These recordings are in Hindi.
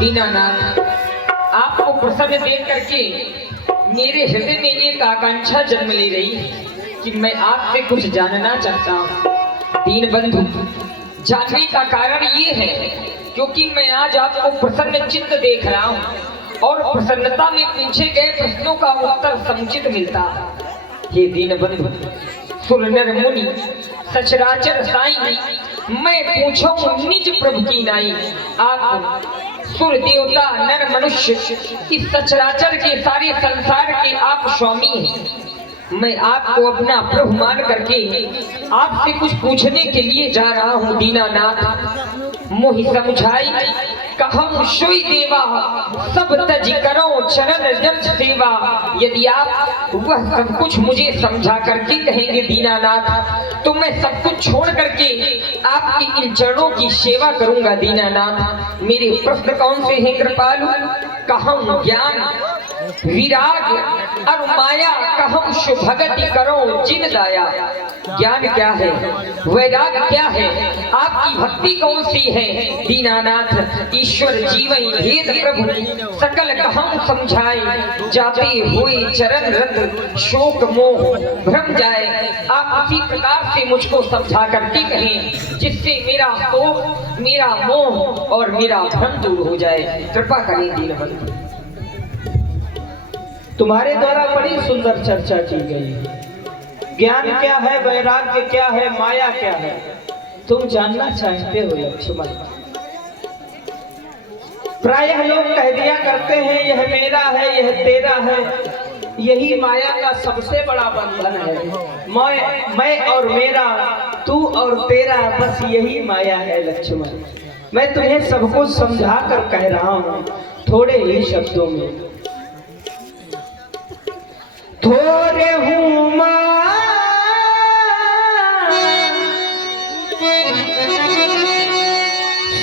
दीनानाथ, आपको प्रसन्न देख करके मेरे हृदय में एक आकांक्षा जन्म ले रही है कि मैं आपसे कुछ जानना चाहता हूँ। दीन बंधु, जानने का कारण ये है क्योंकि मैं आज आपको प्रसन्न चित्त देख रहा हूँ और प्रसन्नता में पूछे गए प्रश्नों का उत्तर समुचित मिलता है। हे दीन बंधु, सुर नर मुनि सचराचर साई, मैं पूछूं निज प्रभु की नाई। आप सुर देवता नर मनुष्य इस सचराचर के सारे संसार के आप स्वामी हैं। मैं आपको अपना प्रभु मान करके आपसे कुछ पूछने के लिए जा रहा हूँ। दीनानाथ, मोहि समझाई कहम सोई देवा, सब तज करो चरण जन सेवा। यदि आप वह सब कुछ मुझे समझा करके कहेंगे दीनानाथ, तो मैं सब कुछ छोड़ करके आपकी इन चरणों की सेवा करूंगा। दीनानाथ, मेरे प्रश्न कौन से हैं कृपालु? कहम ज्ञान विराग और माया, कहम शुभगति करो जिन दाया। ज्ञान क्या है, वैराग क्या है, आपकी भक्ति कौन सी है? दीनानाथ, ईश्वर जीवन भेद प्रभु सकल कहम समझाए। जाते हुए चरण रत शोक मोह भ्रम जाए। आप उसी प्रकार से मुझको समझा करके कहें जिससे मेरा शोक, मेरा मोह और मेरा भ्रम दूर हो जाए। कृपा करें दीनबंधु। तुम्हारे द्वारा बड़ी सुंदर चर्चा की गई। ज्ञान क्या है, वैराग्य क्या है, माया क्या है, तुम जानना चाहते हो लक्ष्मण। प्रायः लोग कह दिया करते हैं यह मेरा है, यह तेरा है। यही माया का सबसे बड़ा बंधन है। मैं और मेरा, तू और तेरा, बस यही माया है लक्ष्मण। मैं तुम्हें सब कुछ समझा कर कह रहा हूँ थोड़े ही शब्दों में। थोड़े हूँ मां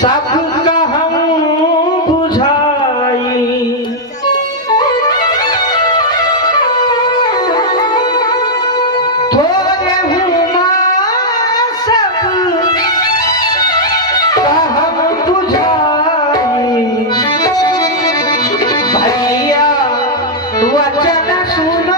सब कहूँ बुझाई, थोड़े हूँ मां सब कहूँ बुझाई। भैया वचन सुनो,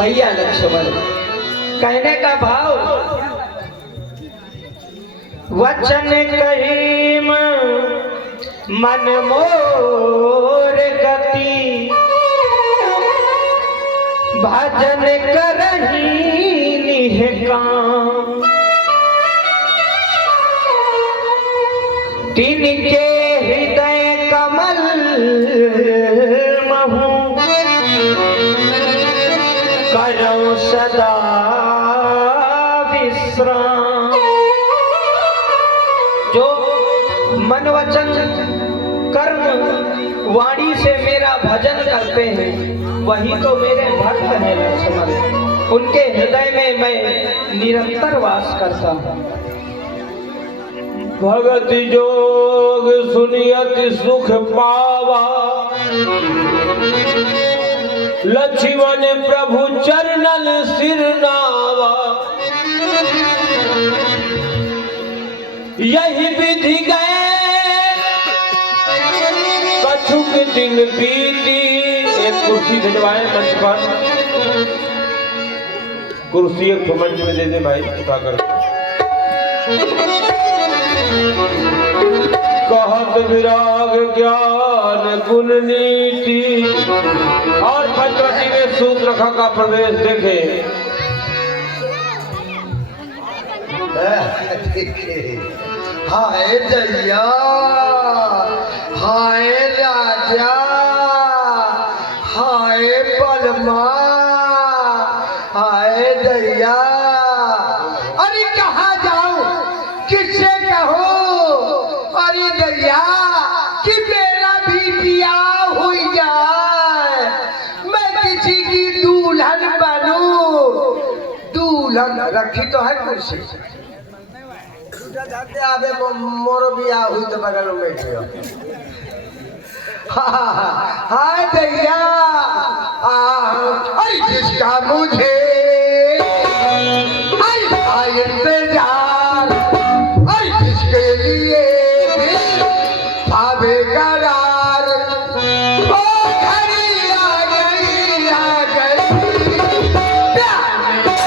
भैया लक्ष्मण। कहने का भाव, वचन कहीम मन मोर गति, भजन करही निहकाम, तिनके हृदय कमल महु, करौ सदा विश्राम। जो मन वचन कर्म वाणी से मेरा भजन करते हैं वही तो मेरे भक्त हैं लक्ष्मण। उनके हृदय में मैं निरंतर वास करता हूँ। भगति जोग सुनियत सुख पावा, लक्ष्मण प्रभु चरणन सिर नावा। यही विधि गए कछुक दिन बीती। एक कुर्सी भिजवाए मंच पर, कुर्सी एक मंच में दे दे भाई, उठाकर। कहत विराग ज्ञान गुण नीति, और पंचवटी में सूत्रखा का प्रवेश देखे। हाय दैया, हाय राजा, हाय बलमा, हाय दैया। अरे कहाँ जाऊं, किससे कहूँ? अरे दैया कि मेरा भी ब्याह हो जाए, मैं किसी की दुल्हन बनूं। दुल्हन रखी तो है कुर्सी, आबे मोरो बियाह हुई तो बगल में बैठे हो। हाय दैया, अरे जिसका मुझे अरे इंतजार, अरे जिसके लिए था बेकरार, ओ घड़ी आ गई, आ गई प्यार में।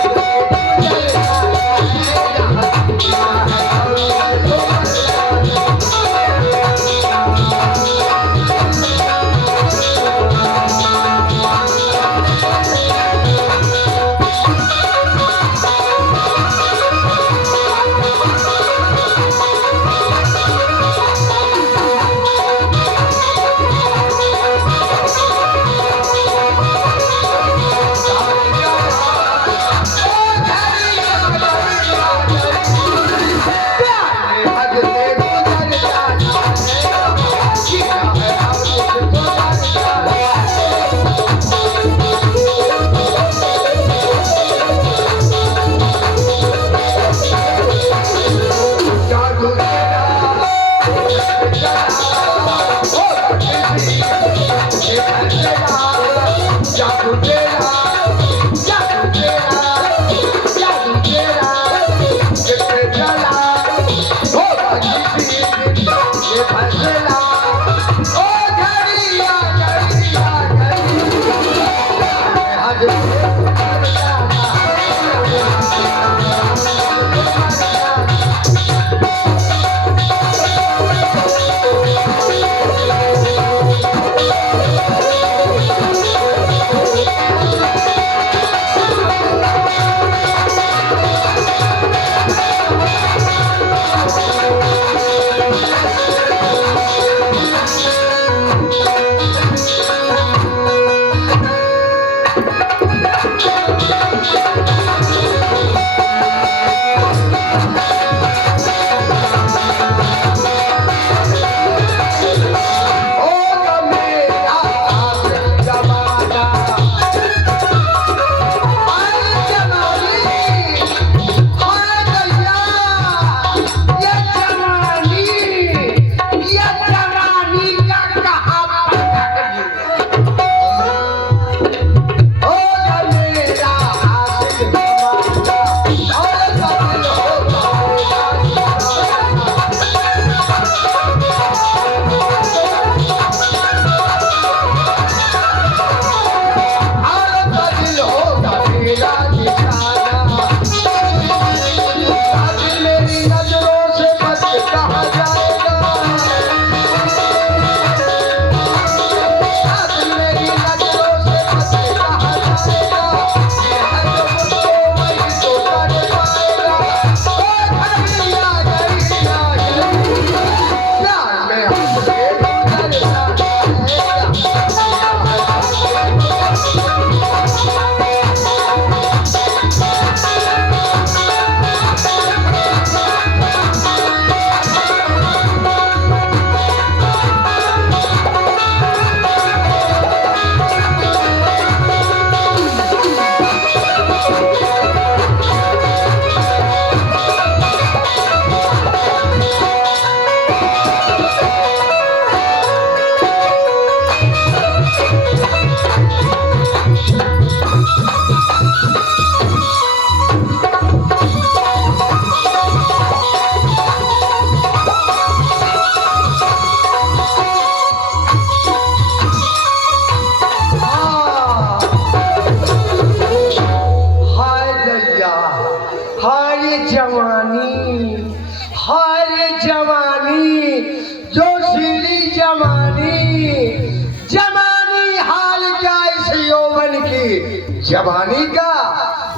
जवानी का।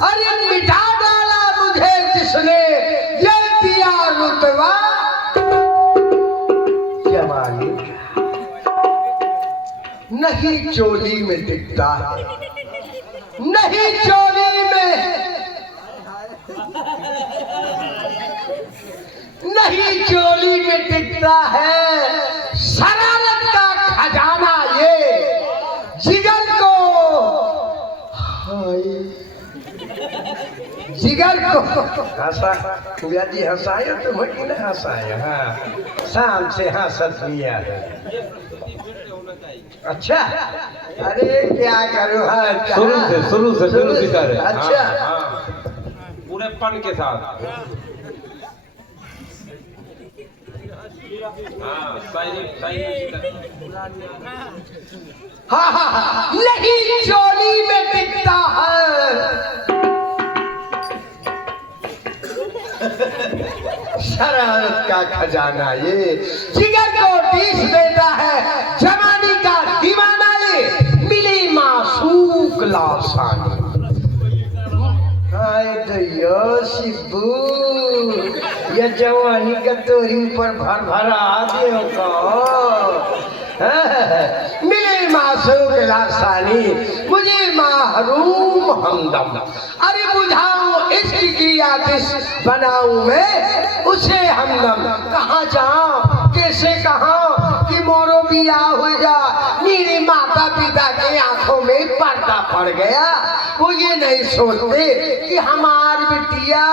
अरे मिटा डाला मुझे जिसने ये दिया रुतबा जवानी का। नहीं चोली में टिकता है, नहीं चोली में, नहीं चोली में टिकता है शरारत का खजाना ये जिगर को। हाय जिगर को हंसा भैया जी, हंसाया तो मुझे नहीं हंसाया। हाँ शाम से हंसत लिया है। अच्छा अरे क्या करूँ। हाँ शुरू से कर। अच्छा पूरे पन के साथ। हाँ हाँ हाँ नहीं चोली में टिकता है शरारत का खजाना ये जिगर को टीस देता है जवानी का दीवाना ये मिली मासूक लासानी। हाय दैया शिबू ये जवानी का तोरी पर भर भरा दियो का। मिले मासूक लासानी मुझे महरूम हमदम। अरे बुझाऊं इश्क की आतिश बनाऊं मैं उसे हमदम। कहाँ जाऊं कैसे कहाँ कि मोरो बिया हो जा। मेरे माता पिता के आंखों में पर्दा पड़ गया। वो ये नहीं सोचते कि हमार बिटिया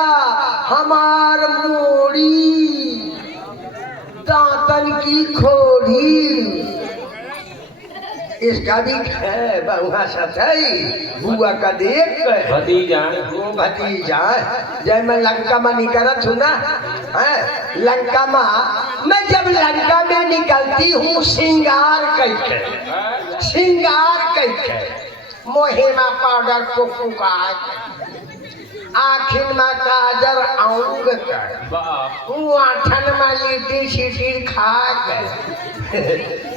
हमार मोड़ी दांतन की खोड़ी। इसका भी है बहुआ सचाई बुआ का देख भतीजा भतीजा। जब मैं लंका में निकलत हूँ ना लंका में, मैं जब लंका में निकलती हूँ श्रृंगार करके मोहिमा पाउडर को फूका आखिर में काजर आऊंग कर आठन में लिट्टी सीटी खा कर।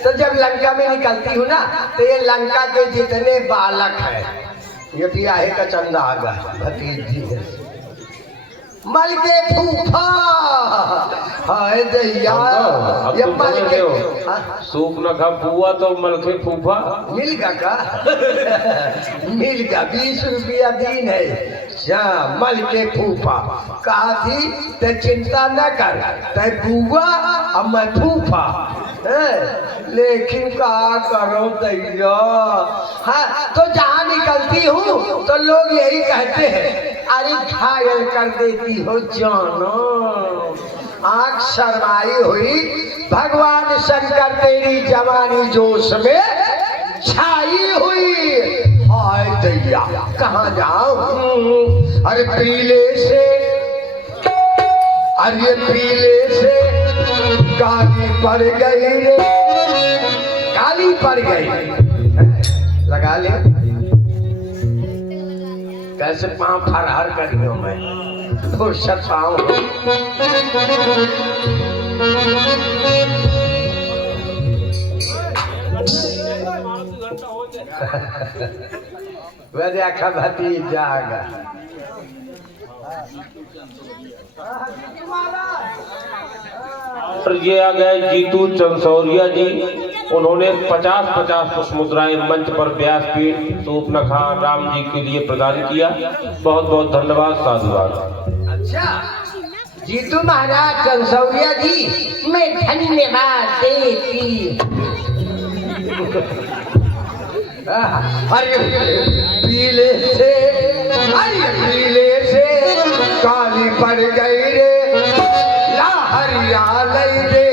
तो जब लंका में निकलती हूँ ना तो ये लंका के जितने बालक हैं ये ब्याहे का चंदा आ गया भतीजी है मल के फूफा। हाय दैया ये मल के सूप न खा बुआ तो मलखे फूफा मिल का मिल का 20 रुपया दिन है। मल के फूफा कहा थी ते चिंता न कर ते बुआ और मैं फूफा। लेकिन क्या करो दैया। हाँ तो जहाँ निकलती हूँ तो लोग यही कहते हैं अरे घायल कर देती हो जानो। आँख शर्माई हुई भगवान शंकर तेरी जवानी जोश में छाई हुई। हाय दैया कहाँ जाऊं। अरे पीले से अरे पीले से काली पड़ गई रे काली पड़ गई। लगा ले कैसे पाँव फरहर करियो मैं फुर्सत पाऊं। वह देखा भतीजा और ये आ गए जीतू चंसौरिया जी। उन्होंने 50-50 पुष्प मुद्राएं मंच पर व्यासपीठ सूपनखा राम जी के लिए प्रदान किया। बहुत बहुत धन्यवाद साधुवाद। अच्छा जीतू महाराज चंसौरिया जी मैं धन्यवाद देती। अरे पीले से काली पड़ गई रे ला हरियाली रे।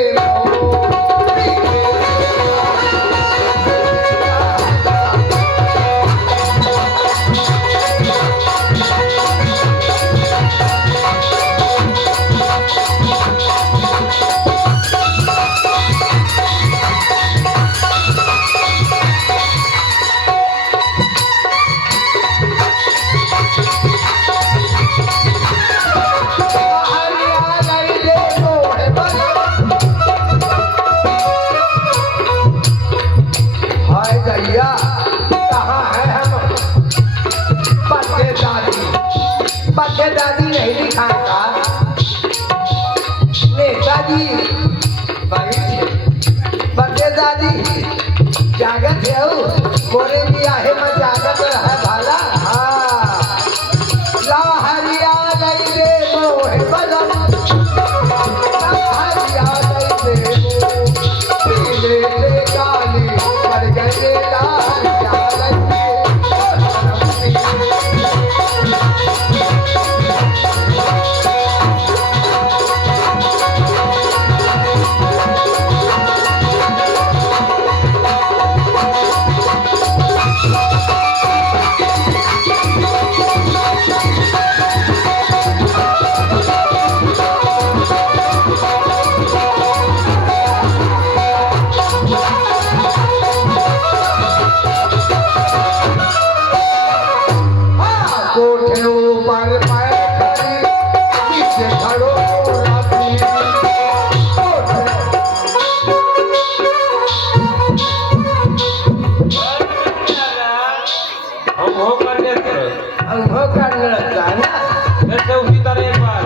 बच्चे दादी नहीं दिखाता नेताजी बच्चे दादी जागत है मोरे भी आहे मैं जागत है भाला हाँ लाहरिया गई दे मोहे बलम लाहरिया गई दे पीले ले काली कर गए लाहरिया गई दे जैसे उसी तरह एक बार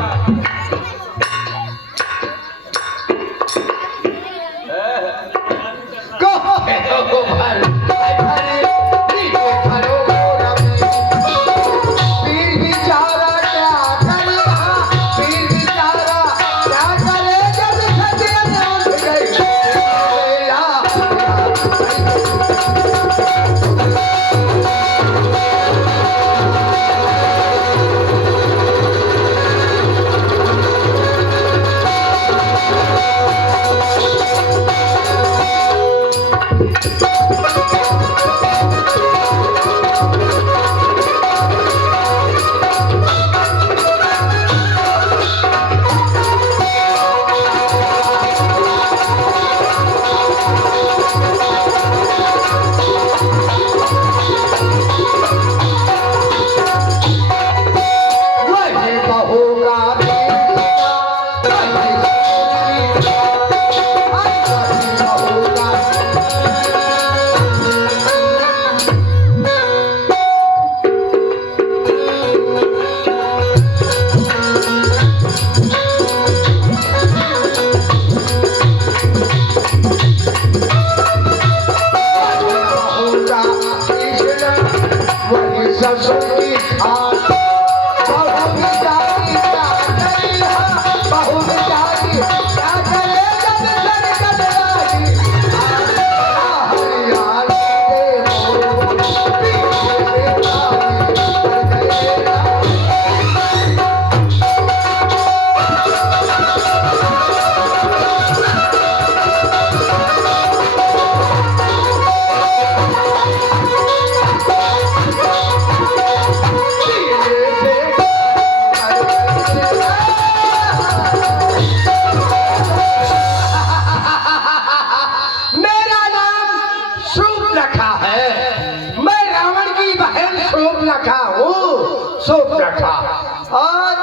और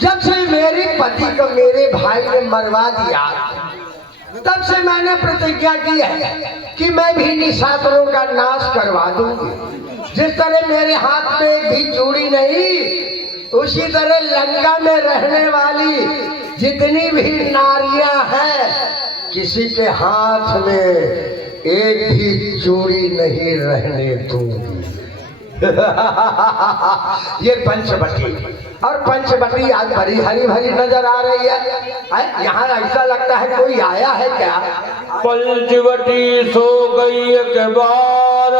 जब से मेरे पति को मेरे भाई ने मरवा दिया तब से मैंने प्रतिज्ञा की है कि मैं भी निशाचरों का नाश करवा दूंगी। जिस तरह मेरे हाथ में एक भी चूड़ी नहीं, उसी तरह लंका में रहने वाली जितनी भी नारियां हैं किसी के हाथ में एक भी चूड़ी नहीं रहने दूंगी। ये पंचवटी, और पंचवटी आज भरी हरी भरी नजर आ रही है। यहाँ ऐसा लगता है कोई आया है क्या? पंचवटी सो गई एक बार,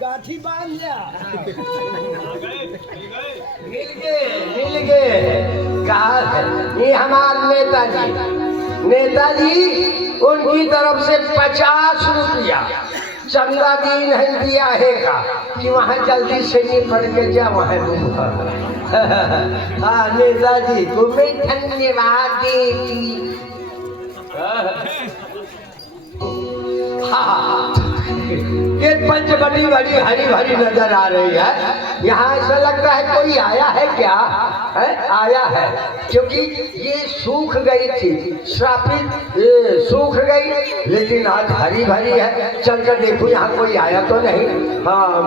गाठी बांध लिया, मिल गए। कहा है ये हमारे नेताजी उनकी तरफ से 50 रुपया चंदा दी नहीं दिया है कि वहाँ जल्दी से निपट के जा वहाँ हाँ नेताजी को मैं धन्यवाद देती। हाँ ये पंचवटी बड़ी हरी भरी नजर आ रही है। यहाँ ऐसा लगता है कोई आया है क्या? आया है, क्योंकि ये सूख गई थी, श्रापित ये सूख गई, लेकिन आज हरी भरी है। चल कर देखो यहाँ कोई आया तो नहीं। हाँ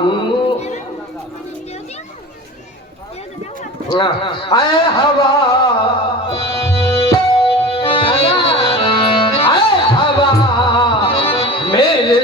आए हवा आए हवा मेरे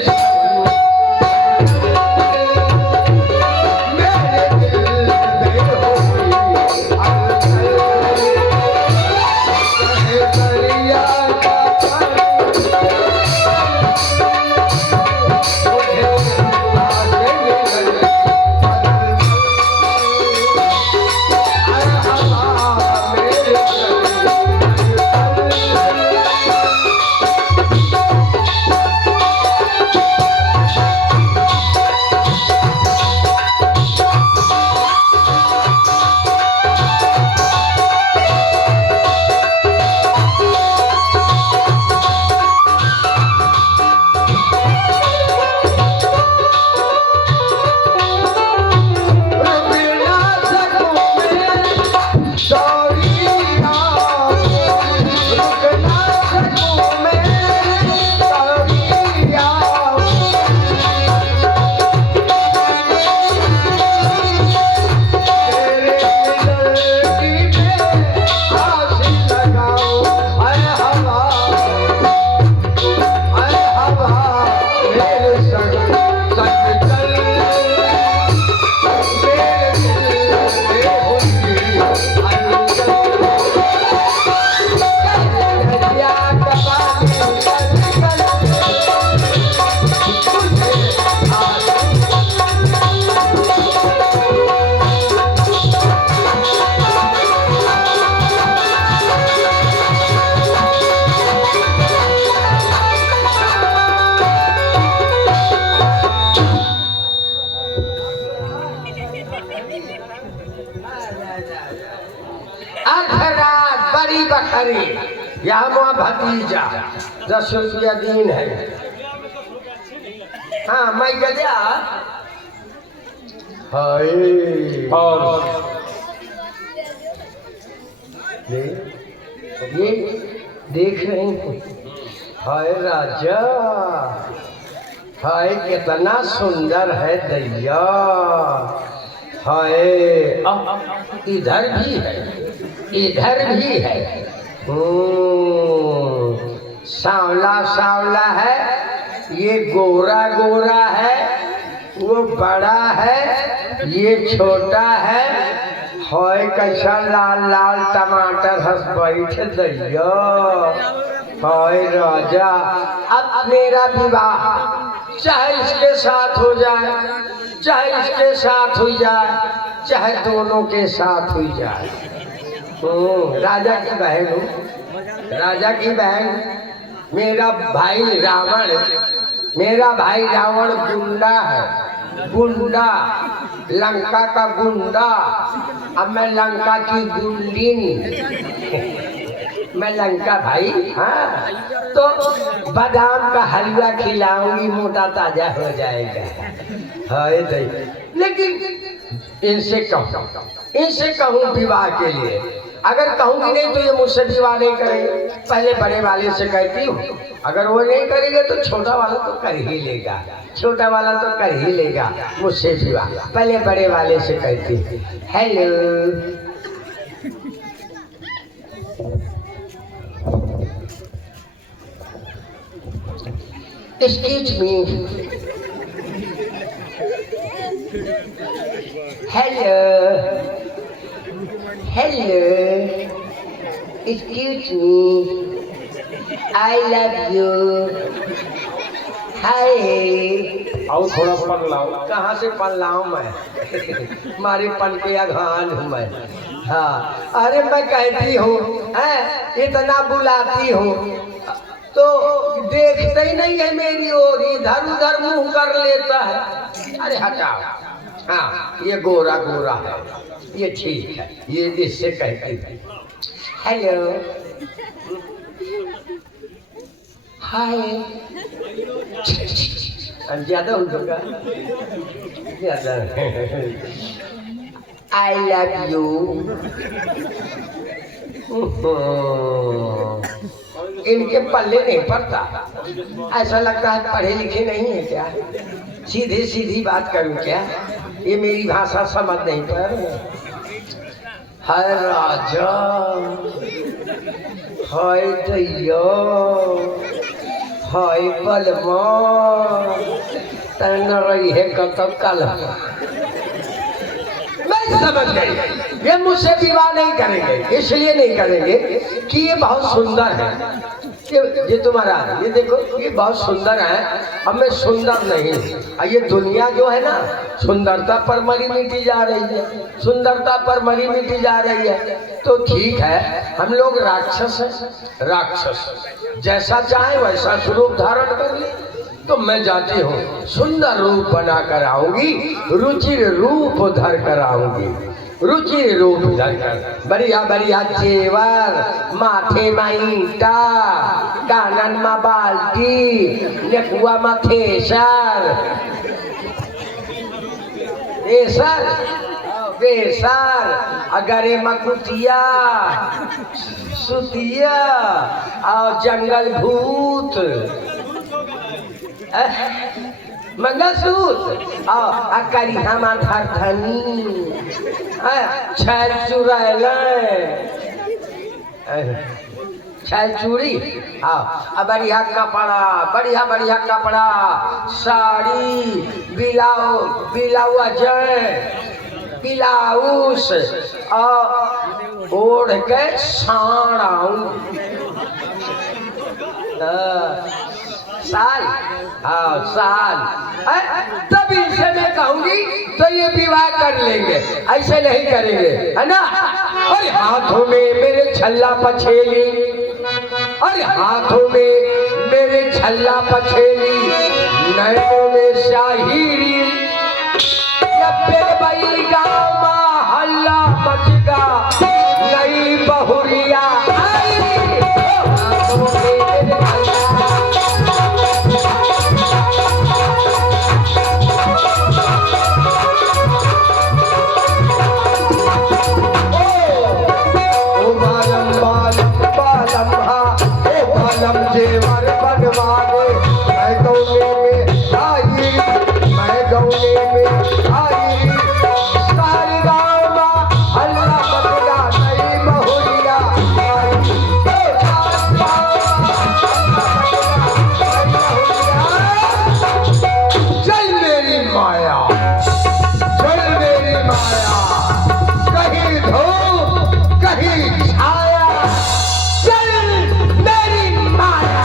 बड़ी बखरी यहाँ भतीजा 10 रुपया दिन है। हाँ मैं गया हाय और ये देख रहे हैं हाय राजा हाय कितना सुंदर है दैया हाय इधर भी है इधर भी है सांवला सांवला है ये गोरा गोरा है वो बड़ा है ये छोटा है हाय कैसा लाल लाल टमाटर हंस बैठे दैया हाय राजा अब मेरा विवाह चाहे इसके साथ हो जाए चाहे इसके साथ हो जाए चाहे दोनों के साथ हो जाए। राजा की बहन हूँ राजा की बहन मेरा भाई रावण गुंडा है गुंडा लंका का गुंडा अब मैं लंका की गुंडीन मैं लंका भाई हाँ तो बादाम का हलवा खिलाऊंगी मोटा ताजा हो जाएगा हाय लेकिन इनसे कहूँ विवाह के लिए अगर कहूँगी नहीं तो ये मुझसे विवाह नहीं करेंगे पहले बड़े वाले से कहती हूँ अगर वो नहीं करेंगे तो छोटा वाला तो कर ही लेगा छोटा वाला तो कर ही लेगा मुझसे विवाह पहले बड़े वाले से कहती हूँ hello Excuse me. Hello. Hello. Excuse me. I love you. Hi. आओ थोड़ा पन लाओ। कहाँ से पन लाऊं मैं मारी पन के अघान हूँ मैं हाँ अरे मैं कहती हूँ इतना बुलाती हूँ तो देखते ही नहीं है मेरी ओर इधर उधर मुंह कर लेता है अरे हटाओ हाँ ये गोरा गोरा है ये ठीक है ये इससे कहते हैं हेलो हाय ज्यादा हो जाएगा ज्यादा आई लव यू इनके पल्ले नहीं पड़ता ऐसा लगता है पढ़े लिखे नहीं है क्या सीधी सीधी बात करूं क्या ये मेरी भाषा समझ नहीं पा रही हाय राजा, हाय दैया, हाय बलमा, तन रही है कब कल। मैं समझ गई ये मुझसे विवाह नहीं करेंगे, इसलिए नहीं करेंगे कि ये बहुत सुंदर है। ये तुम्हारा, ये देखो ये बहुत सुंदर है, अब मैं सुंदर नहीं। ये दुनिया जो है ना, सुंदरता पर मरी मिटी जा रही है, सुंदरता पर मरी मिटी जा रही है। तो ठीक है, हम लोग राक्षस हैं, राक्षस जैसा चाहे वैसा स्वरूप धारण कर ले। तो मैं जाती हूँ, सुंदर रूप बना कर आऊंगी, रुचिर रूप धर कर आऊंगी, रुचि रूप धर कर। बढ़िया बढ़िया जेवर, माथे में ईंटा, कानन में बाल्टी, नेकुआ में थेसर, बेसर, अगरे में कुतिया, सुतिया और जंगल भूत, मंगलसूत्र और करिया माथा धनी, छैल चुड़ैल, छैल चूड़ी, बढ़िया कपड़ा, बढ़िया बढ़िया कपड़ा, साड़ी, ब्लाउज और ओढ़ के साड़ आऊं, साल, हाँ साल। तब इनसे मैं कहूंगी तो ये विवाह कर लेंगे, ऐसे नहीं करेंगे, है ना। और हाथों में मेरे छल्ला पछेली, और हाथों में मेरे छल्ला पछेली, नैनों में शाहिरी, बई गाँव में हल्ला मचगा, नई बहुरिया आई, हाथों में मेरे जेवर बनवावे, मैं गौने में आई, मैं गौने में आई, सारे गाँव में हल्ला बचगा, नई बहुरिया आई, चल मेरी माया, चल मेरी माया, कहीं धूप कहीं छाया, चल मेरी माया।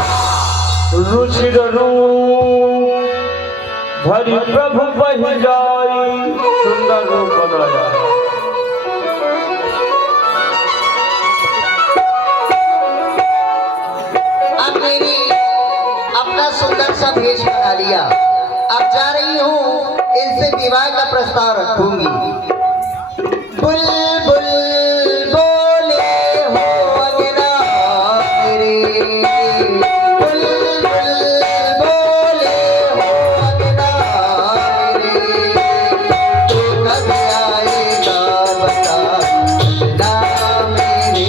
रुचिर रूप धरि प्रभु बह जाई, सुंदर रूप बनाया। अब मेरी अपना सुंदर सा भेष बना लिया, अब जा रही हूँ, इनसे विवाह का प्रस्ताव रखूंगी। बुलबुल बोले हो अंगना मेरे, बुलबुल बोले हो अंगना मेरे, तू कब आएगा बता ना मेरे।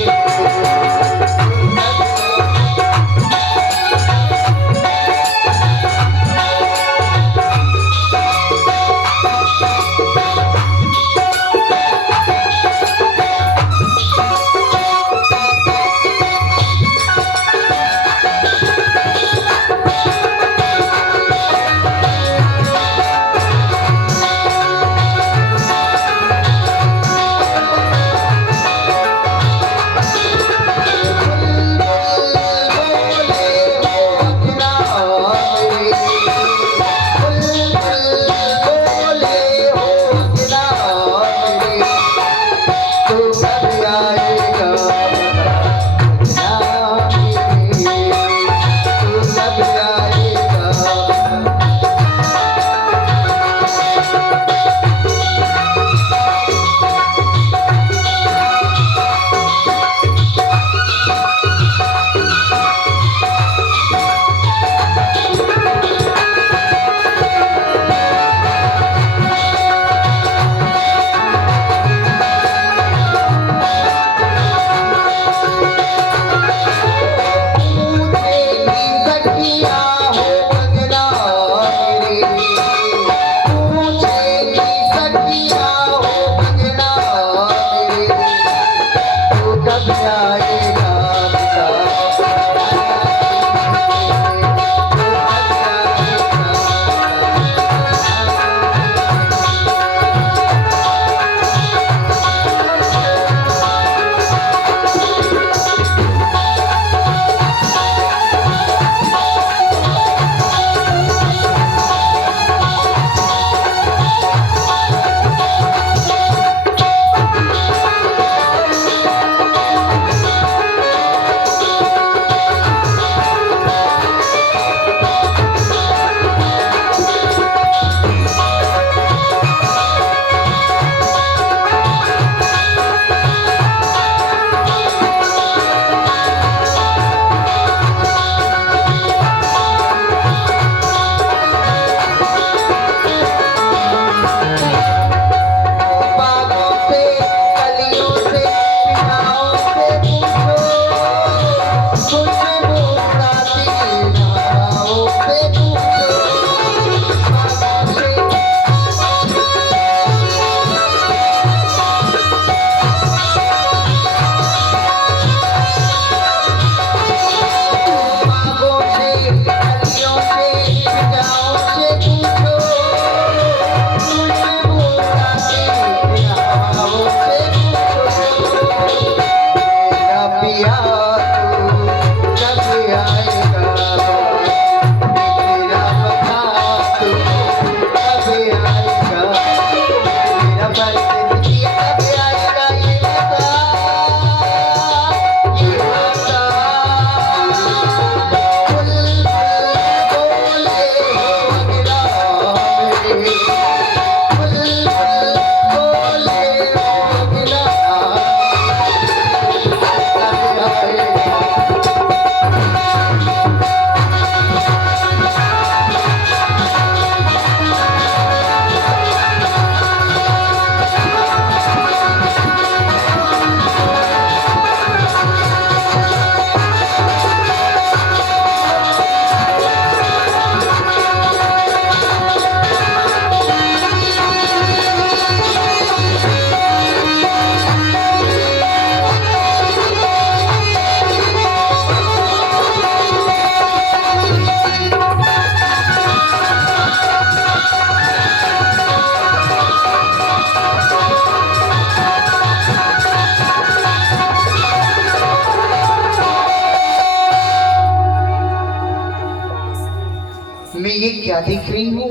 क्या देख रही हूँ?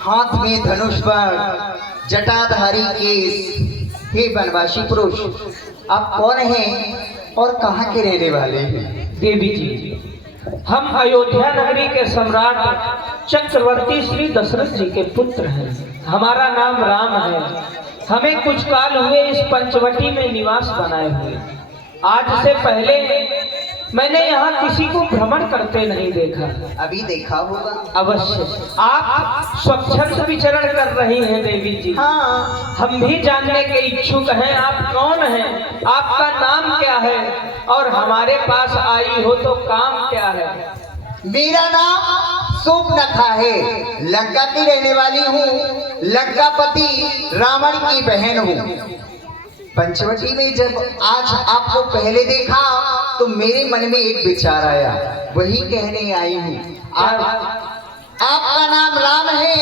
हाथ में धनुष बाण, जटाधारी केस। हे बनवासी पुरुष, आप कौन हैं और कहाँ के रहने वाले हैं? देवी जी, हम अयोध्या नगरी के सम्राट चक्रवर्ती श्री दशरथ जी के पुत्र हैं। हमारा नाम राम है। हमें कुछ काल हुए इस पंचवटी में निवास बनाए हुए। आज से पहले मैंने यहाँ किसी को भ्रमण करते नहीं देखा। अभी देखा होगा। अवश्य आप स्वच्छंद विचरण कर रही हैं देवी जी। हाँ, हम भी जानने के इच्छुक हैं, आप कौन हैं, आपका नाम क्या है और हमारे पास आई हो तो काम क्या है? मेरा नाम सूर्पनखा है। लंका की रहने वाली हूँ। लंकापति रावण की बहन हूँ। पंचवटी में जब आज आपको पहले देखा तो मेरे मन में एक विचार आया, वही कहने आई हूँ। आपका नाम राम है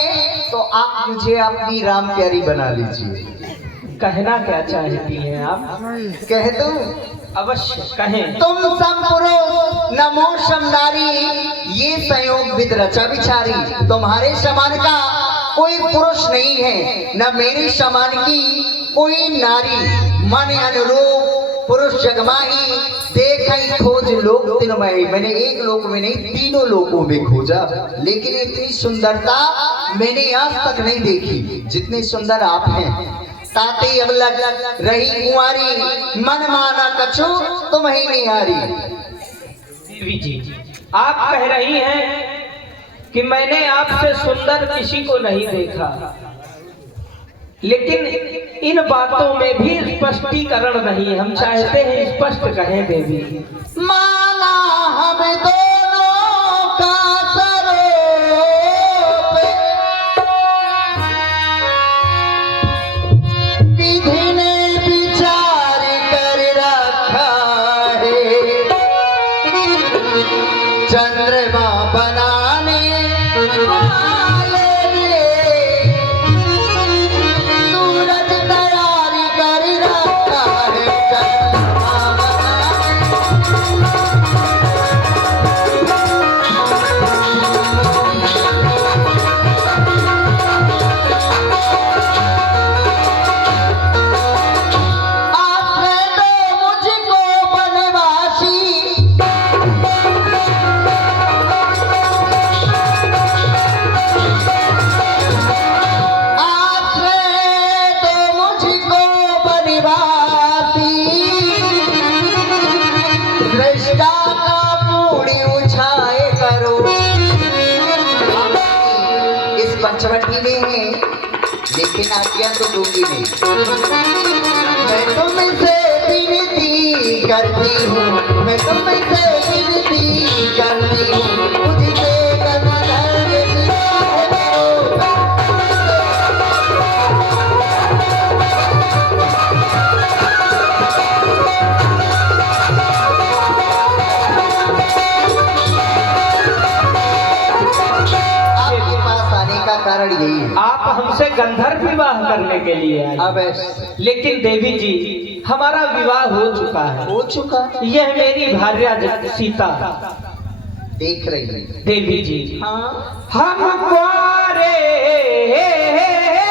तो आप मुझे अपनी राम प्यारी बना लीजिए। कहना क्या चाहती हैं आप? कह दूं? अवश्य कहें। तुम सम पुरुष नमो सम नारी, ये संयोग विद रचा विचारी। तुम्हारे समान का कोई पुरुष नहीं है, न मेरे समान की कोई नारी। मन अनुरूप पुरुष जगमाही, देखई खोज लोक तिनमय। मैंने एक लोक में नहीं, तीनों लोकों में खोजा, लेकिन इतनी सुंदरता मैंने आज तक नहीं देखी जितने सुंदर आप हैं। ताते अब लग रही कुंवारी, मन माना कछु तुम ही निहारी। देवी जी, आप कह रही हैं कि मैंने आपसे सुंदर किसी को नहीं देखा, लेकिन इन बातों में भी स्पष्टीकरण नहीं। हम चाहते हैं स्पष्ट कहें देवी। माना हम दोनों का सरोप, विधि ने विचार कर रखा है। चंद्रमा बनाने वाले सूरज तैयारी कर रखा है। चंद्रमा आश्रय दो मुझको बनवासी, आश्रय दो मुझको बनवासी। दृष्टा का पूरी उछाए करो। इस पंचवटी में है, लेकिन आज्ञा तो दूंगी नहीं। मैं तुमसे विनती करती हूँ, मैं तुमसे विनती करती हूँ, मुझसे कन्हर विवाह करो। आपके पास आने का कारण यही है। आप हमसे गंधर्व विवाह करने के लिए आए। अब लेकिन देवी जी, हमारा विवाह हो चुका है। हो चुका, यह मेरी भार्या सीता। देख रही है। देवी जी, हाँ, हम कुंवारे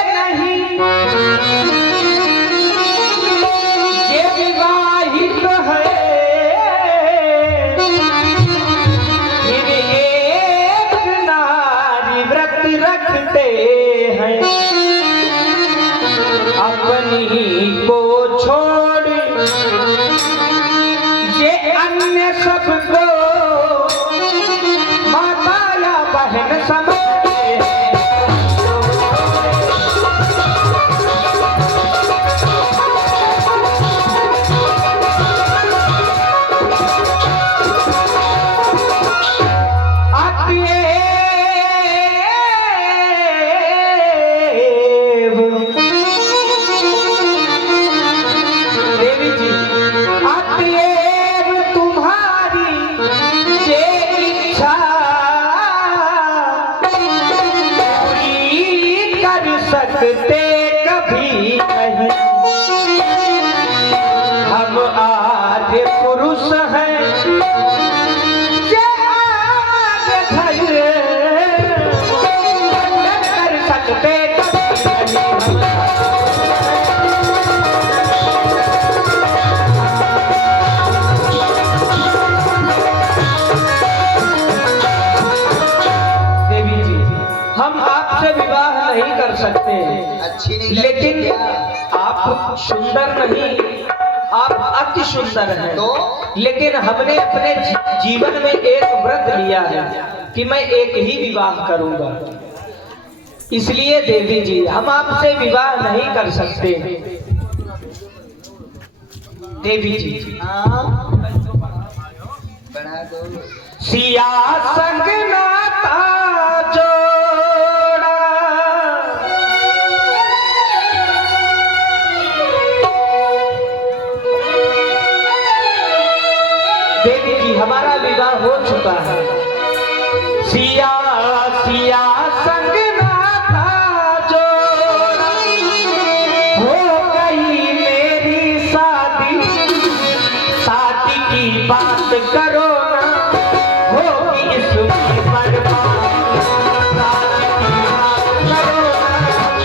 नहीं, ये विवाहित है। फिर एक नारी व्रत रखते हैं, अपनी को छोड़ ये अन्य सबको माता या बहन समझते हैं। देवी जी, अतएव तुम्हारी ये इच्छा पूरी कर सकते कभी नहीं। हम आज पुरुष हैं, ये आज धैर्य अच्छी नहीं लगती लेकिन क्या? आप सुंदर नहीं, आप अति सुंदर हैं। तो लेकिन हमने अपने जीवन में एक व्रत लिया है कि मैं एक ही विवाह करूंगा। इसलिए देवी जी हम आपसे विवाह नहीं कर सकते। देवी जी हाँ बढ़ा दो। सिया संग नाता जोड़ा, देवी जी हमारा विवाह हो चुका है। सिया सिया संग नाता जोड़ा, हो गई मेरी शादी, शादी की बात करो ना, होगी इसकी बर्बादी, शादी की बात करो ना, होगी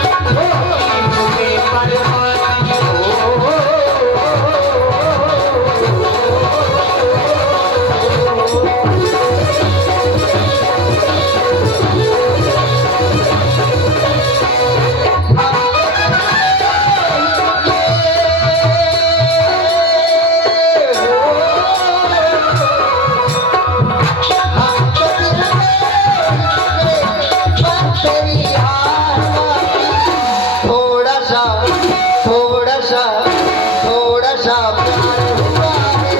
इसकी बर्बादी। थोड़ा सा थोड़ा सा थोड़ा सा प्यार हुआ है,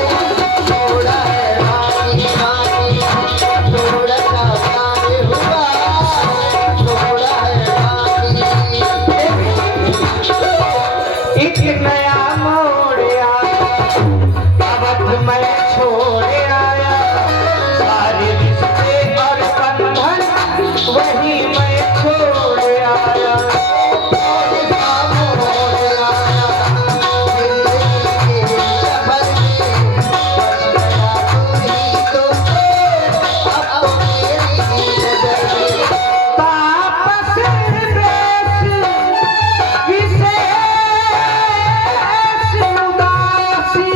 थोड़ा है बाकी बाकी, थोड़ा सा प्यार हुआ है, थोड़ा है बाकी। एक नया मोड़ आया, अवध मैं छोड़ आया, सारे रिश्ते और बंधन वही मैं छोड़ आया। तापस देश विशेष उदासी,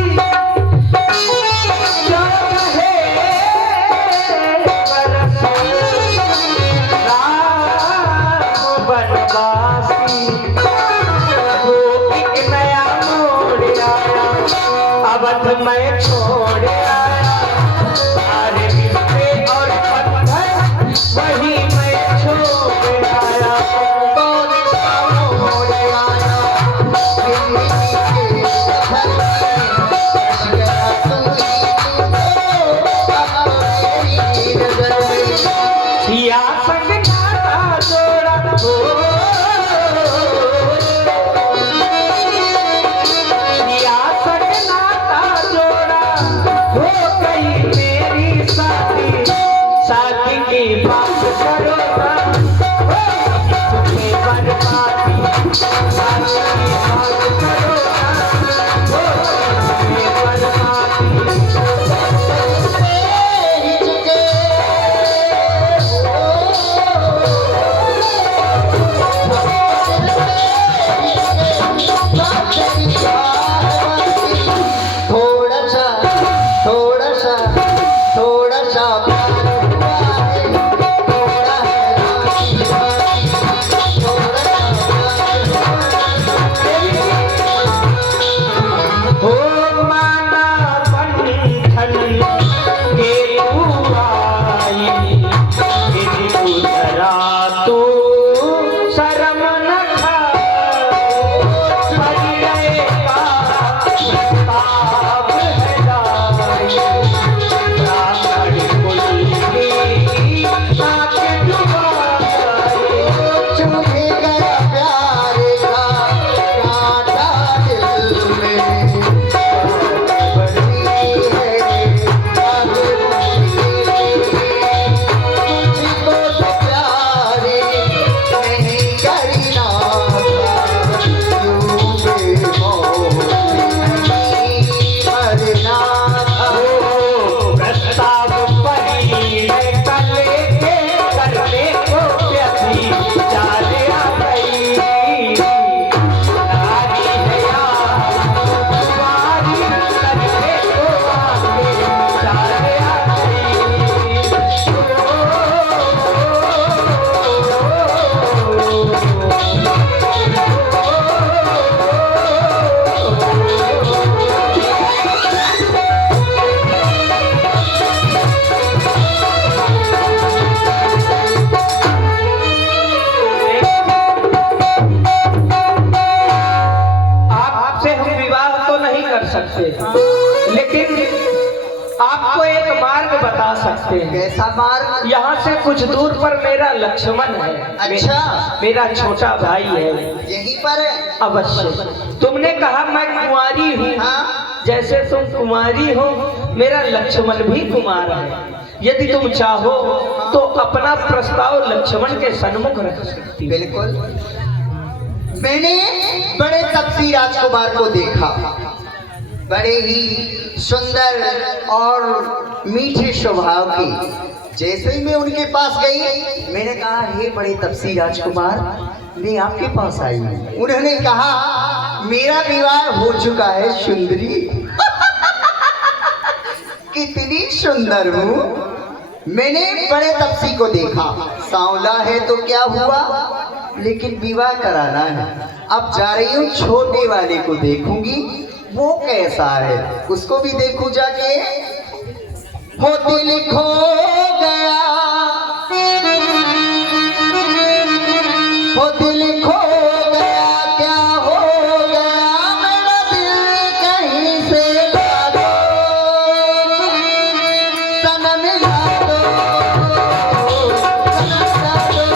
जो है बरस राम बनवासी। वो एक नया मोड़ आया, अवध मैं छोड़ आया, सारे रिश्ते और बंधन वही मैं छोड़ आया। कौन सा मोड़ आया, जिंदगी के सफर में बस गया तू ही तू, अब मेरी नजर में। सिया संग नाता जोड़ा, सिया संग नाता जोड़ा, हो गई मेरी शादी, शादी की बात करो ना, होगी बर्बादी, शादी की बात करो ना, होगी बर्बादी। थोड़ा सा थोड़ा सा थोड़ा सा प्यार हुआ है, थोड़ा है बाकी बाकी, थोड़ा सा प्यार हुआ है। सकते, लेकिन आपको एक मार्ग बता सकते हैं। कैसा मार्ग? यहाँ से कुछ दूर पर मेरा लक्ष्मण है। अच्छा। मेरा छोटा भाई है। यहीं पर है? अवश्य। तुमने कहा मैं कुंवारी हूँ, हाँ। जैसे तुम कुंवारी हो मेरा लक्ष्मण भी कुमार है। यदि तुम चाहो तो अपना प्रस्ताव लक्ष्मण के सन्मुख रख सकती हो। बिल्कुल। मैंने बड़े तपसी राजकुमार को देखा, बड़े ही सुंदर और मीठे स्वभाव के। जैसे ही मैं उनके पास गई, मैंने कहा हे बड़े तपसी राजकुमार, मैं आपके पास आई हूँ। उन्होंने कहा मेरा विवाह हो चुका है सुंदरी। कितनी सुंदर हूँ। मैंने बड़े तपसी को देखा, सांवला है तो क्या हुआ, लेकिन विवाह कराना है। अब जा रही हूँ छोटे वाले को देखूंगी, वो कैसा है उसको भी देखूं जाके। हो दिल खो गया, हो दिल खो गया, क्या हो गया, मेरा दिल कहीं से ला दो, सनम ला दो, सनम ला दो।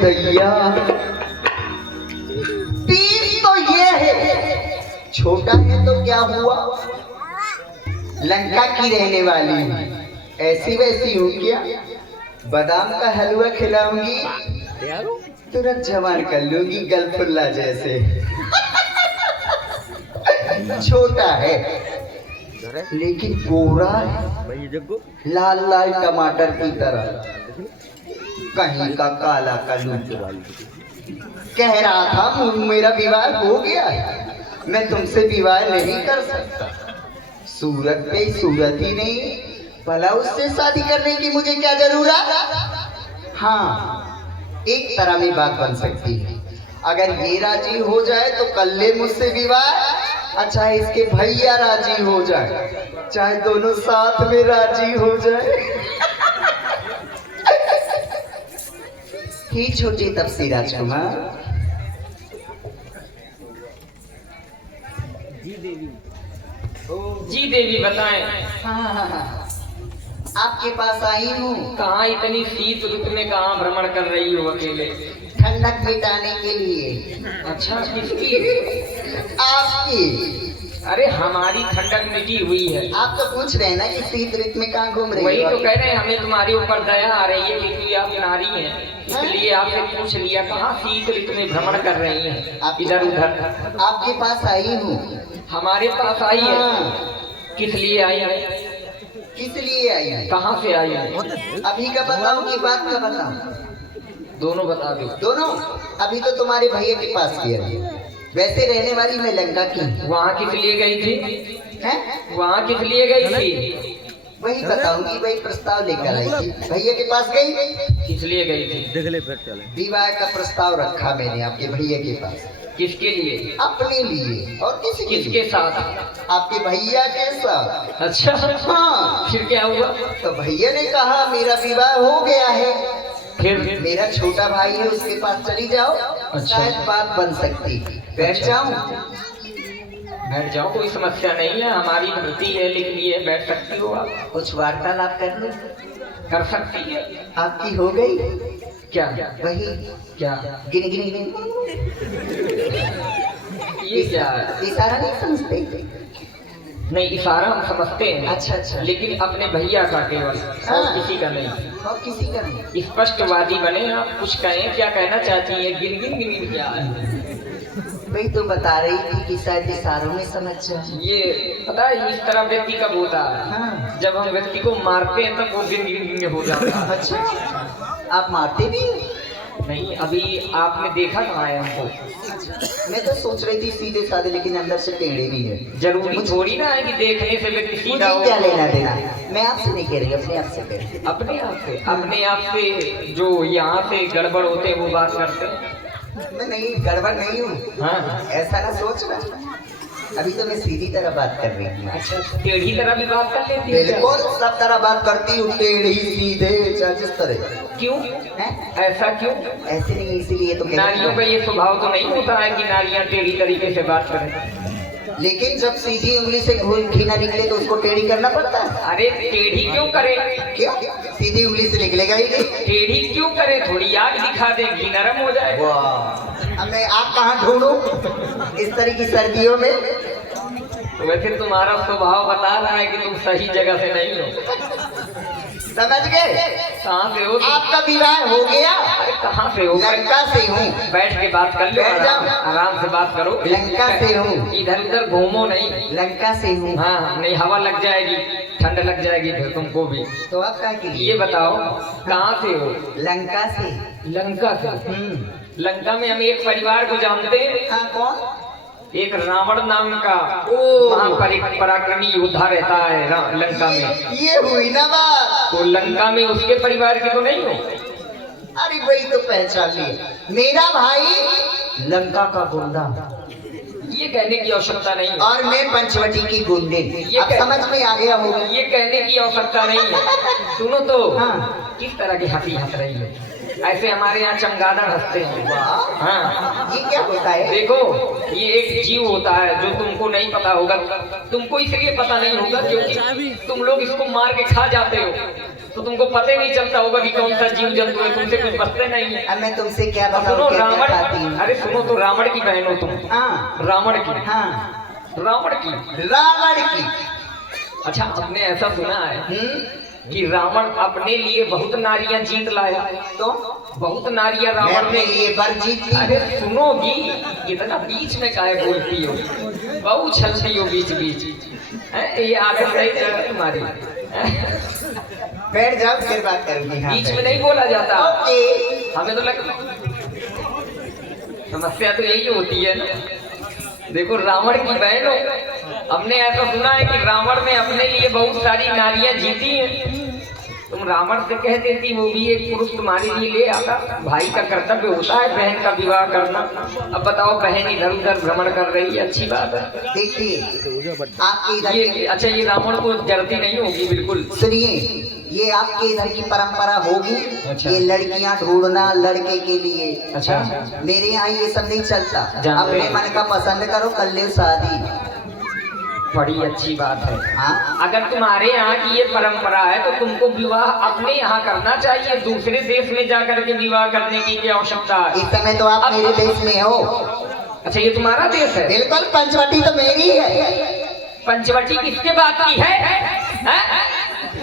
दैया, तीर तो ये है, छोटा है तो क्या हुआ, लंका की रहने वाली हूँ, ऐसी वैसी हूँ क्या। बादाम का हलवा खिलाऊंगी तुरंत जवान कर लूंगी गलफुल्ला जैसे। छोटा है लेकिन गोरा है, लाल लाल टमाटर की तरह, कहीं का काला कलू। कह रहा था मेरा विवाह हो गया है, मैं तुमसे विवाह नहीं कर सकता। सूरत पे सूरत ही नहीं, भला उससे शादी करने की मुझे क्या जरूरत। हाँ, एक तरह में बात बन सकती है, अगर ये राजी हो जाए तो कर ले मुझसे विवाह, अच्छा इसके भैया राजी हो जाए, चाहे दोनों साथ में राजी हो जाए। ही छोटे तपसी राजकुमार। जी देवी बताएं। हाँ, आपके पास आई हूँ। कहाँ इतनी शीत ऋतु में कहाँ भ्रमण कर रही हो अकेले? ठंडक मिटाने के लिए। अच्छा, किसकी? आपकी। अरे हमारी ठंडक मिटी हुई है। आप तो पूछ रहे हैं ना कि शीत ऋतु में कहाँ घूम रही वही हो? तो कह रहे हैं, हमें तुम्हारे ऊपर दया आ रही है क्योंकि आप नारी हैं, इसलिए आपसे पूछ लिया कहाँ शीत ऋतु में भ्रमण कर रही हैं इधर उधर। आपके पास आई हूँ। हमारे पास आई है? हाँ। किस लिए आई है? किस लिए आई है? कहाँ से आई है? अभी का बताओ कि बात का बताओ? दोनों बता दो। दोनों। अभी तो तुम्हारे भैया के पास किया है। वैसे रहने वाली मैं लंका की हूँ। वहाँ किस लिए गई थी? हैं? वहाँ किस लिए गई थी? वही बताऊंगी, वही प्रस्ताव लेकर आई थी। भैया के पास गई, किस लिए गई थी? विवाह का प्रस्ताव रखा मैंने आपके भैया के पास। किसके लिए? अपने लिए और किसी के किसके लिए? साथ? आपके भैया के साथ। अच्छा, हाँ। फिर क्या हुआ? तो भैया ने कहा मेरा विवाह हो गया है, फिर मेरा छोटा भाई है उसके पास चली जाओ, शायद बात बन सकती। बैठ जाऊं? बैठ जाओ, कोई समस्या नहीं है, हमारी धरती है, लेकिन ये बैठ सकती हो आप, कुछ वार्तालाप कर लो। कर सकती है। आपकी हो गई? क्या? वही क्या? गिन गिन गिन। ये क्या है? इशारा नहीं समझते? नहीं, इशारा हम समझते हैं। अच्छा अच्छा। लेकिन अपने भैया का केवल, और किसी का नहीं। और किसी का नहीं। स्पष्टवादी बने आप, कुछ कहें, क्या कहना चाहती है? गिन गिन गिन गिन क्या है? वही तो बता रही थी कि शायद इशारों में समझ जाए। ये पता है इस तरह व्यक्ति कब होता है? हाँ। जब हम व्यक्ति को मारते हैं तब वो गिन गिन गिन हो जाता है। अच्छा, आप मारते भी हो? नहीं, अभी आपने देखा कहाँ है हमको? मैं तो सोच रही थी सीधे साधे, लेकिन अंदर से टेढ़े भी है। जरूरी थोड़ी ना है कि देखने से व्यक्ति सीधा मुझे हो। क्या लेना देना? मैं आपसे नहीं कह रही, अपने आप से कह रही। अपने आप से, अपने आप से जो यहाँ से गड़बड़ होते हैं वो बात करते हैं। मैं नहीं, गड़बड़ नहीं हूँ। हाँ, ऐसा ना सोचना। अभी तो मैं सीधी तरह बात कर रही हूँ। अच्छा, टेढ़ी तरह भी बात कर लेती है? बिल्कुल सब तरह बात करती हूँ, टेढ़ी सीधे चाहे जिस तरह। क्यों? हैं? ऐसा क्यों? ऐसे नहीं, इसीलिए तो कह रही नारियों का हूँ। ये स्वभाव तो नहीं होता है कि नारियां टेढ़ी तरीके से बात करें। लेकिन जब सीधी उंगली से घी ना निकले तो उसको टेढ़ी करना पड़ता है। अरे टेढ़ी क्यों करे? क्यों? सीधी उंगली से निकलेगा ही नहीं। टेढ़ी क्यों करे? थोड़ी आग दिखा दे, घी नरम हो जाए। वाह, अब मैं आप कहाँ ढूंढूं इस तरह की सर्दियों में? वैसे तुम्हारा स्वभाव बता रहा है कि तुम सही जगह से नहीं हो। समझ गए? कहाँ से हो? आपका विवाह हो गया? अरे कहाँ से हो? लंका से हूँ। बैठ के बात कर लो, बैठ जाओ। आराम से बात करो। लंका से हूँ। इधर उधर घूमो नहीं। लंका से हूँ। हाँ, नहीं हवा लग जाएगी, ठंड लग जाएगी फिर तुमको भी। तो आप क्या कीजिए? ये बताओ कहाँ से हो? लंका से। लंका से। लंका में हम एक परिवार को जानते हैं। हाँ, कौन? एक रावण नाम का महापराक्रमी योद्धा रहता है लंका में। ये हुई ना बात। तो लंका में उसके परिवार के तो नहीं हो? अरे वही तो पहचान लिए, मेरा भाई लंका का गुंडा ये कहने की आवश्यकता नहीं है। और मैं पंचवटी की गुंडे। ये अब समझ में आ गया होगा। ये कहने की आवश्यकता नहीं है। सुनो तो, हाँ। किस तरह की हंसी हंस रही है? ऐसे हमारे यहाँ चमगादड़ हंसते हैं। वाह, हाँ, ये क्या होता है? देखो, ये एक जीव होता है जो तुमको नहीं पता होगा। तुमको इसलिए पता नहीं होगा क्योंकि तुम लोग इसको मार के खा जाते हो, तो तुमको पता ही नहीं चलता होगा कि कौन सा जीव जंतु है। तुमसे कुछ बचते नहीं है। अब मैं तुमसे क्या अब बताऊं, सुनो, क्या क्या खाती रावण, हूँ? अरे सुनो तो, रावण की बहन हो तुम। हाँ रावण की। हाँ, रावण की। रावण की। अच्छा, हमने ऐसा सुना है कि रावण अपने लिए बहुत नारियां जीत लाया। तो बहुत नारियां मैं रावण अपने ने। लिए वर जीत ली। अरे सुनोगी, इतना बीच में काहे बोलती हो? बहुत छलती हो बीच बीच। ये आदत नहीं चल तुम्हारी। बैठ जाओ, फिर बात करूंगी। हाँ, बीच में बैठ नहीं बोला जाता। ओके। हमें तो लगता, समस्या तो यही होती है ना। देखो, रावण की बहन हो। हमने ऐसा सुना है कि रावण ने अपने लिए बहुत सारी नारियां जीती हैं। तुम रावण से कह देती, वो भी एक पुरुष तुम्हारे लिए ले आता। भाई का कर्तव्य होता है बहन का विवाह करना। अब बताओ, बहन इधर उधर भ्रमण कर रही है, अच्छी बात है। देखिए, आपके इधर ये अच्छा, ये रावण को जलती नहीं होगी बिल्कुल। सुनिए, ये आपके इधर की परंपरा होगी। अच्छा। ये लड़कियां ढूंढना लड़के के लिए। अच्छा। मेरे यहाँ ये सब नहीं चलता। जानते अपने हैं। मन का पसंद करो, कर ले शादी। बड़ी अच्छी बात है। हाँ, अगर तुम्हारे यहाँ की ये परंपरा है तो तुमको विवाह अपने यहाँ करना चाहिए। दूसरे देश में जाकर के विवाह करने की क्या आवश्यकता है? इस समय तो आप मेरे देश में हो। अच्छा, ये तुम्हारा देश है? बिल्कुल, पंचवटी तो मेरी है। पंचवटी किसके बात की है? हैं?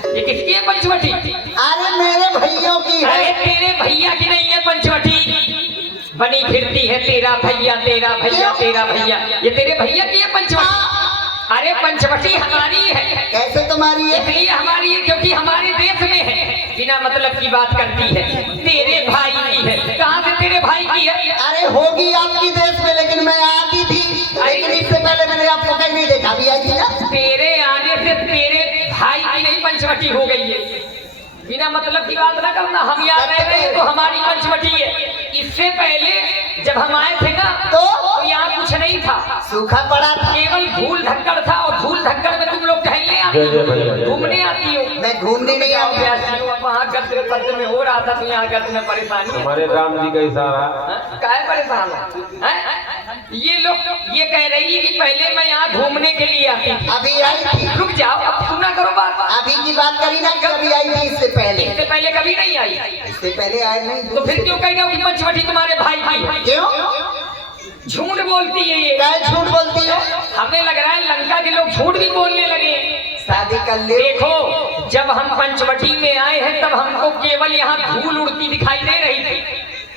ये किसकी है पंचवटी? अरे मेरे भैयों की अरे है। तेरे भैया की नहीं है पंचवटी। बनी फिरती है तेरा भैया, तेरा भैया, तेरा भैया। ये तेरे भैया की है पंचवटी। अरे पंचवटी हमारी है। कैसे तुम्हारी है? इसलिए हमारी बिना मतलब की बात करती है? तेरे भाई की है। कहाँ से तेरे भाई की है? अरे होगी आपकी देश में, लेकिन मैं आती थी, लेकिन इससे पहले मैंने आपको कहीं नहीं देखा। अभी आई थी ना। तेरे आने से तेरे भाई की नहीं पंचवटी हो गई है। बिना मतलब की बात ना करना। हम यहाँ रह रहे हैं तो हमारी पंचवटी है। इससे पहले जब हम आए थे ना तो यहाँ कुछ नहीं था, सूखा पड़ा था। केवल धूल धक्कड़ था। और धूल धक्कड़ में तुम लोग टहलने आती हो, घूमने आती हो। मैं घूमने नहीं आती। वहाँ गद्र पद्र में हो रहा था तो यहाँ गद्र में परेशानी है। हमारे राम जी का इशारा। काहे परेशान है? ये लोग ये कह रही है कि पहले मैं यहाँ घूमने के लिए आती थी। अभी आई थी। रुक जाओ, अब सुना करो बात। अभी की बात करी ना, कभी आई थी इससे पहले। इससे पहले कभी नहीं आई। इससे पहले आए नहीं। तो फिर क्यों कह रहे हो कि पंचवटी तुम्हारे भाई की है? क्यों? झूठ बोलती है ये। क्या झूठ बोलती है? हमें लग रहा है लंका के लोग झूठ भी बोलने लगे। शादी कर ले। देखो, जब हम पंचवटी में आए हैं तब हमको केवल यहाँ धूल उड़ती दिखाई दे रही थी,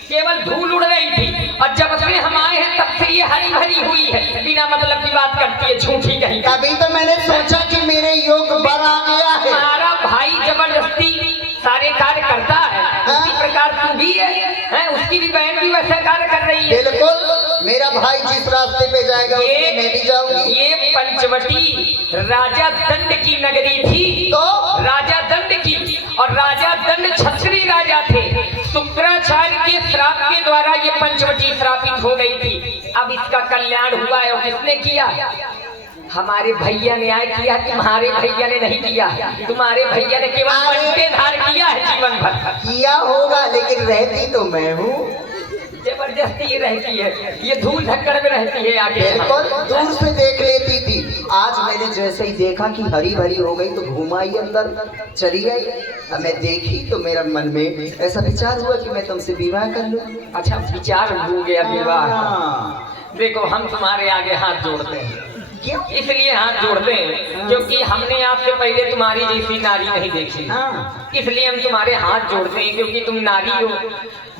केवल धूल उड़ रही थी। और जब से हम आए हैं तब से ये हरी भरी हुई है। बिना मतलब की बात करती है, झूठी कहीं। तभी तो मैंने सोचा कि मेरे योग बढ़ आ गया है। हमारा भाई जबरदस्ती सारे कार्य करता है, उसी प्रकार तू भी है, उसकी भी बहन भी वैसा कार्य कर रही है। बिल्कुल, मेरा भाई जिस रास्ते पे जाएगा उसमें मैं भी जाऊंगी। ये पंचवटी राजा दंड की नगरी थी। तो राजा दंड की, और राजा दंड क्षत्रिय राजा थे। शुक्राचार्य के श्राप के द्वारा ये पंचवटी श्रापित हो गई थी। अब इसका कल्याण हुआ है। और किसने किया? हमारे भैया ने आय किया, तुम्हारे भैया ने नहीं किया। तुम्हारे भैया ने केवल पंटेधार किया है जीवन भर। किया होगा, लेकिन रहती तो मैं हूँ। जबरदस्ती रहती है, ये धूल धक्कड़ में रहती है आगे। बिल्कुल, दूर से देख लेती थी। आज मैंने जैसे ही देखा कि हरी भरी हो गई तो घुमाई अंदर चली गई। अब मैं देखी तो मेरा मन में ऐसा विचार हुआ कि मैं तुमसे विवाह कर लूं। अच्छा, विचार हो गया विवाह। हाँ। देखो, हम तुम्हारे आगे हाथ जोड़ते हैं। क्यों? इसलिए हाथ जोड़ते हैं क्योंकि हमने आपसे पहले तुम्हारी जैसी नारी नहीं देखी। हाँ। इसलिए हम तुम्हारे हाथ जोड़ते हैं क्योंकि तुम नारी हो।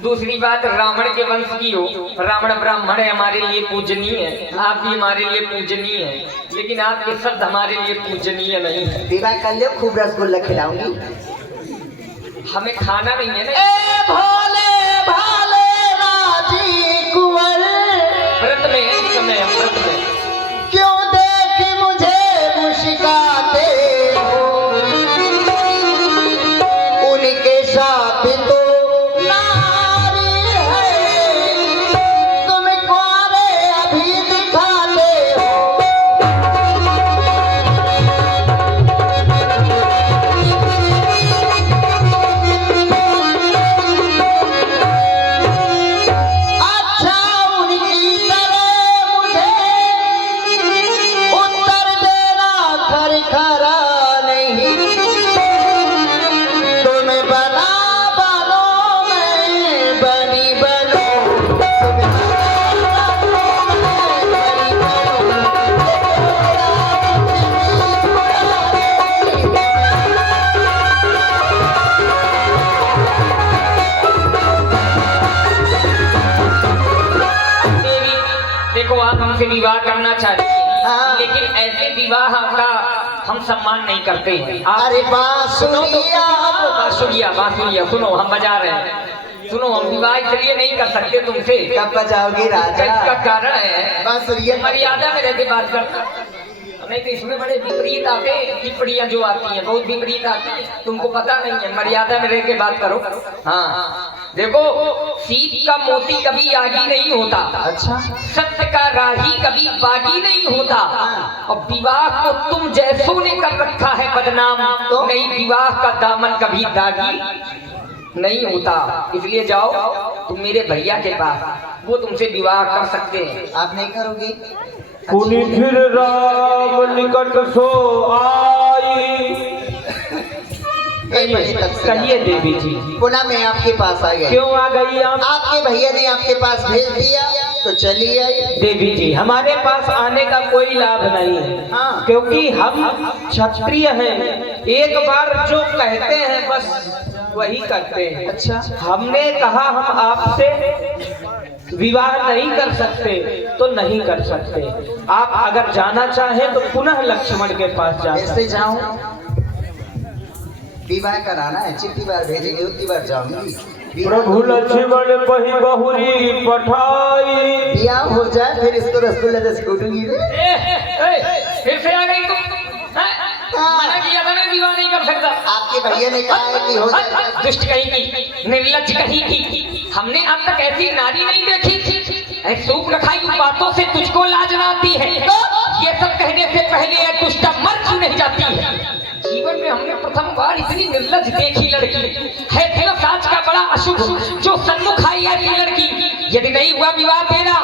दूसरी बात, रावण के वंश की हो। रावण ब्राह्मण है, हमारे लिए पूजनीय है। आप भी हमारे लिए पूजनीय है, लेकिन आपके शब्द हमारे लिए पूजनीय नहीं है। विवाह कर लो, खूब रसगुल्ला खिलाऊंगी। हमें खाना नहीं है ना। ए भोले भाले राजी कुंवर, व्रत में इस समय हम व्रत में। क्यों देखी मुझे मुस्कुराते हो? उनके साथ तो नारी है, तुम कुंवारे अभी दिखाते हो। अच्छा, उनकी तरह मुझे उत्तर देना खरखरा नहीं। तुम बना बनो, मैं बनी बनो। देवी, देखो, आप हमसे विवाह करना चाहती हैं, हाँ। लेकिन ऐसे विवाह का हम सम्मान नहीं करते हैं। आप अरे सुनो तो, बांसुरिया। बांसुरिया बांसुरिया सुनो, हम बजा रहे हैं। सुनो, हम विवाह इसलिए नहीं कर सकते तुमसे। कब बजाओगे राजा? इसका कारण है बांसुरिया मर्यादा में रहते बात करना। नहीं तो इसमें बड़े विपरीत आते हैं, टिप्पणियां जो आती हैं बहुत विपरीत आती हैं। तुमको पता नहीं है, मर्यादा में रह के बात करो। हाँ, देखो, सीप का मोती कभी आगी नहीं होता। अच्छा। सत्य का राही कभी बागी नहीं होता। और विवाह को तुम जैसों ने कर रखा है बदनाम, तो? नहीं, विवाह का दामन कभी दागी नहीं होता। इसलिए जाओ तुम मेरे भैया के पास, वो तुमसे विवाह कर सकते हैं। आप नहीं करोगे? पुनि फिर राम निकट सो आई। कहिए देवी जी। पुनः मैं आपके पास आ गई। क्यों आ गई आप? आपके भैया ने आपके पास भेज दिया तो चली आई। देवी जी, हमारे पास आने का कोई लाभ नहीं है। हाँ। क्योंकि हम क्षत्रिय हैं। एक बार जो कहते हैं बस वही करते हैं। अच्छा। हमने कहा हम आपसे विवाह नहीं कर सकते तो नहीं कर सकते। आप अगर जाना चाहें तो पुनः लक्ष्मण के पास जा सकते। कैसे जाऊं? विवाह कराना है, जितनी बार भेजेंगे उतनी बार जाऊंगी। प्रभु लक्ष्मण पही बहुरी पठाई। ब्याह हो जाए फिर इसको रसगुल्ला से कूटूंगी रे। फिर से आ गई तुम। मना किया था ना विवाह नहीं कर सकता। आपके भैया ने कहा है कि हो जाए। दुष्ट कहीं की, निर्लज कहीं की, हमने अब तक ऐसी नारी नहीं देखी थी। सूप रखाई बातों से तुझको लाज ना आती है। ये सब कहने से पहले ये दुष्ट मर क्यों नहीं जाती है। जीवन में हमने प्रथम बार इतनी निर्लज देखी लड़की है। दिल साज का बड़ा अशुभ जो सन्मुख आई ऐसी लड़की। यदि नहीं हुआ विवाह तेरा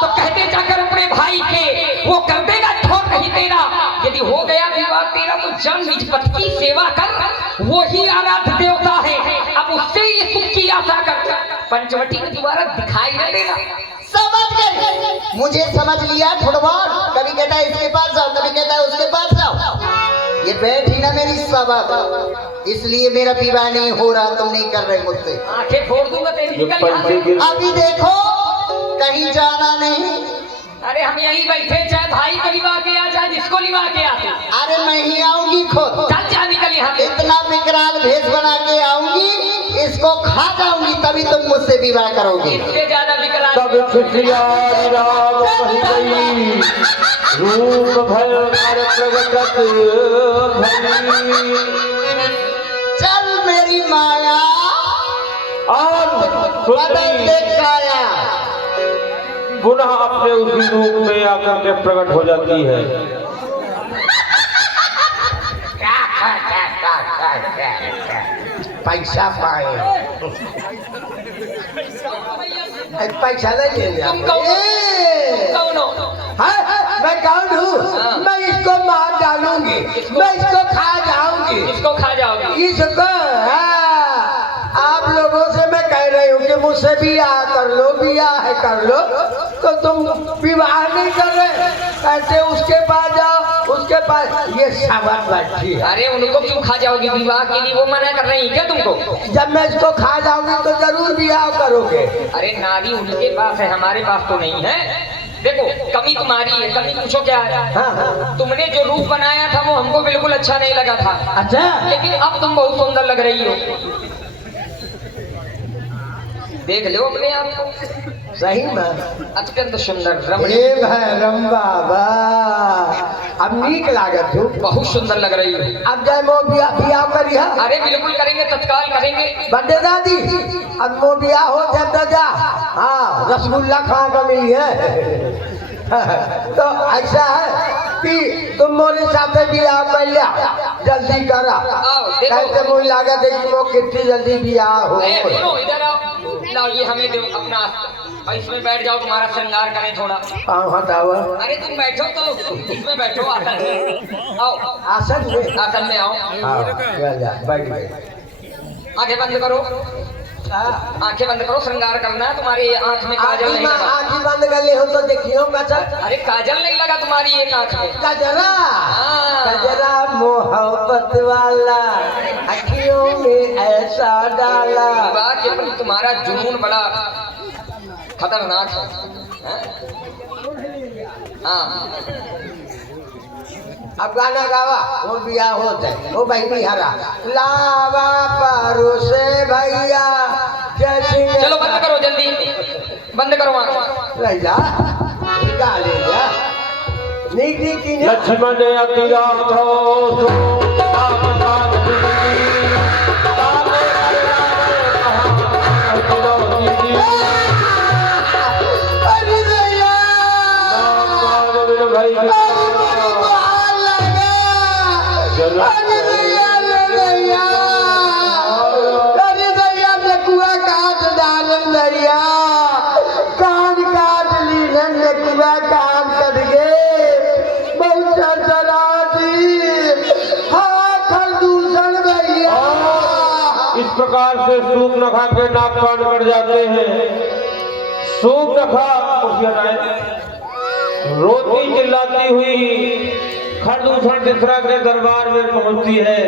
तो कहते जाकर अपने भाई के, वो कर देगा ठोर नहीं तेरा। यदि हो गया विवाह तेरा तो जन निज पति की सेवा कर, वो ही आराध्य देवता है। अब उससे ये सुख की आशा कर, पंचवटी में दोबारा दिखाई न देना। समझ गए, मुझे समझ लिया फुटबॉल। कभी कहता है इसके पास जाओ, कभी कहता है उसके पास जाओ। ये बैठी ना मेरी सभा, इसलिए मेरा विवाह नहीं हो रहा, तुम नहीं कर रहे मुझसे। आंखें फोड़ दूंगा तेरी, निकल यहाँ से। अभी देखो कहीं जाना नहीं। अरे हम यहीं बैठे, चाहे भाई को लिवा के आ, चाहे जिसको लिवा के आ। अरे मैं ही आऊंगी खुद। चल जा, निकल यहाँ से। इतना विकराल भेष बना के आऊंगी, इसको खा जाऊंगी, तभी तुम मुझसे विवाह करोगे। इससे ज्यादा विकराल। तब सिद्धिया राम कही गई, रूप भयंकर प्रगटत भई। चल मेरी माया और बदल दे काया। पुनः अपने उसी रूप में आकर के प्रकट हो जाती है। पैसा पाए, पैसा नहीं लेंगे तुम कौन हो? मैं कौन हूँ? मैं इसको मार डालूंगी, मैं इसको खा जाऊंगी। इसको खा जाओगे? इसको आप लोगों से मैं कह रही हूँ कि मुझसे बियाह कर लो, बियाह कर लो। तो तुम विवाह नहीं कर रहे, ऐसे उसके पास जाओ, उसके पास। ये सावन बैठी है। अरे उनको क्यों खा जाओगी? विवाह के लिए वो मना कर रही है क्या तुमको? जब मैं इसको खा जाऊंगी तो जरूर बियाह करोगे। अरे नारी उनके पास है, हमारे पास तो नहीं है। देखो कमी तुम्हारी है, कमी पूछो क्या है? हाँ। तुमने जो रूप बनाया था वो हमको बिल्कुल अच्छा नहीं लगा था। अच्छा, लेकिन अब तुम बहुत सुंदर लग रही हो। देख लो अपने आप को। सही में अत्यंत सुंदर हे रमणीय, भैरम बाबा, अब नीक लागत हो। बहुत सुंदर लग रही हो। अब जाए मो बियाह करिया। अरे बिल्कुल करेंगे, तत्काल करेंगे। बंदे दादी, अब मो बियाह हो जब तो जा। हाँ, रसगुल्ला खा का मिली है। तो ऐसा है कि तुम मोरे साथ बियाह कर लिया, जल्दी करा। आओ, देखो। कैसे मुझे लागत है कि वो कितनी जल्दी बियाह हो। सुनो इधर आओ, लाओ ये हमें दो अपना, और इसमें बैठ जाओ, तुम्हारा श्रृंगार करें थोड़ा। पाँव हटाओ। अरे तुम बैठो तो इसमें बैठो, आसन में आओ। आसन में? आसन में आओ। हाँ, जा बैठ गए। आंखें बंद करो, आंखें बंद करो। श्रृंगार करना है। तुम्हारी आंख में काजल नहीं लगा। आँख बंद कर ले हो तो देखियो गजर। अरे काजल नहीं लगा तुम्हारी एक आंख में। गजरा, हाँ। गजरा मोहब्बत वाला, अखियों में ऐसा डाला। विवाह के प्रति तुम्हारा जुनून बड़ा खतरनाक है। हाँ, अब गाना गावा, वो बिया हो जाए। वो भाई हरा लावा पारो से भैया जैसी। चलो बंद करो, जल्दी बंद करो आंख। रह जा, गा ले जा। नीक नीक की लक्ष्मण अति राघव प्रकार से सूप नखा के नाक कान कट जाते हैं। सूप नखा रोती चिल्लाती हुई खरदूषण तीसरा के दरबार में पहुंचती है।